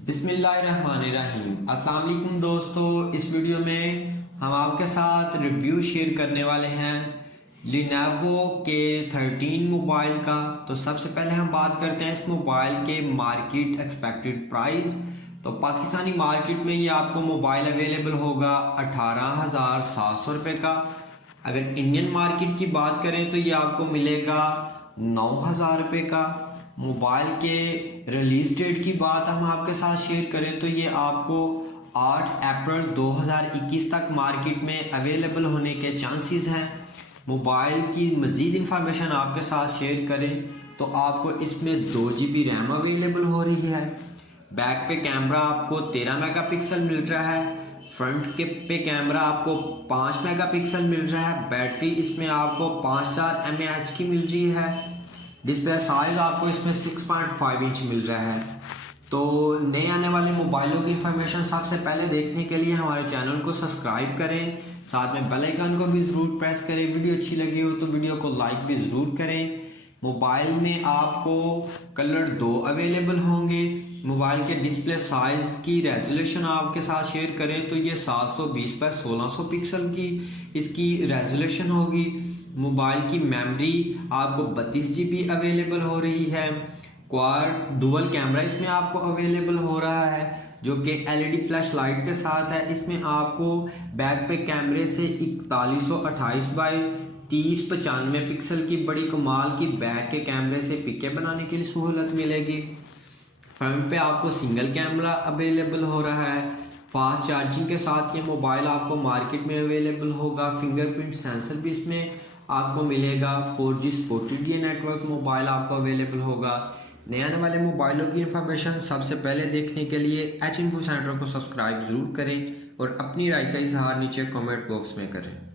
बिस्मिल्लाहिर्रहमानिर्रहीम। अस्सलाम वालेकुम दोस्तों, इस वीडियो में हम आपके साथ रिव्यू शेयर करने वाले हैं lenovo k13 मोबाइल का। तो सबसे पहले हम बात करते हैं इस मोबाइल के मार्केट एक्सपेक्टेड प्राइस। तो पाकिस्तानी मार्केट में ये आपको मोबाइल अवेलेबल होगा 18,700 रुपये का। अगर इंडियन मार्केट की बात करें तो ये आपको मिलेगा 9,000 रुपये का। मोबाइल के रिलीज डेट की बात हम आपके साथ शेयर करें तो ये आपको 8 अप्रैल 2021 तक मार्केट में अवेलेबल होने के चांसेस हैं। मोबाइल की मज़ीद इंफॉर्मेशन आपके साथ शेयर करें तो आपको इसमें 2 GB रैम अवेलेबल हो रही है। बैक पे कैमरा आपको 13 मेगापिक्सल मिल रहा है। फ्रंट के पे कैमरा आपको 5 मेगापिक्सल मिल रहा है। बैटरी इसमें आपको 5000 mAh की मिल रही है। डिस्प्ले साइज आपको इसमें 6.5 इंच मिल रहा है। तो नए आने वाले मोबाइलों की इंफॉर्मेशन सबसे पहले देखने के लिए हमारे चैनल को सब्सक्राइब करें, साथ में बेल आइकन को भी ज़रूर प्रेस करें। वीडियो अच्छी लगी हो तो वीडियो को लाइक भी ज़रूर करें। मोबाइल में आपको कलर 2 अवेलेबल होंगे। मोबाइल के डिस्प्ले साइज़ की रेजोल्यूशन आपके साथ शेयर करें तो ये 720x1600 पिक्सल की इसकी रेजोल्यूशन होगी। मोबाइल की मेमोरी आपको 32 GB अवेलेबल हो रही है। क्वाड डुअल कैमरा इसमें आपको अवेलेबल हो रहा है जो कि LED फ्लैश लाइट के साथ है। इसमें आपको बैक पे कैमरे से 4128x3095 पिक्सल की बड़ी कमाल की बैक के कैमरे से पिकें बनाने के लिए सहूलत मिलेगी। फ्रंट पे आपको सिंगल कैमरा अवेलेबल हो रहा है। फास्ट चार्जिंग के साथ ये मोबाइल आपको मार्केट में अवेलेबल होगा। फिंगरप्रिंट सेंसर भी इसमें आपको मिलेगा। 4G सपोर्टेड ये नेटवर्क मोबाइल आपको अवेलेबल होगा। नए आने वाले मोबाइलों की इंफॉर्मेशन सबसे पहले देखने के लिए H इन्फो सेंटर को सब्सक्राइब ज़रूर करें और अपनी राय का इजहार नीचे कमेंट बॉक्स में करें।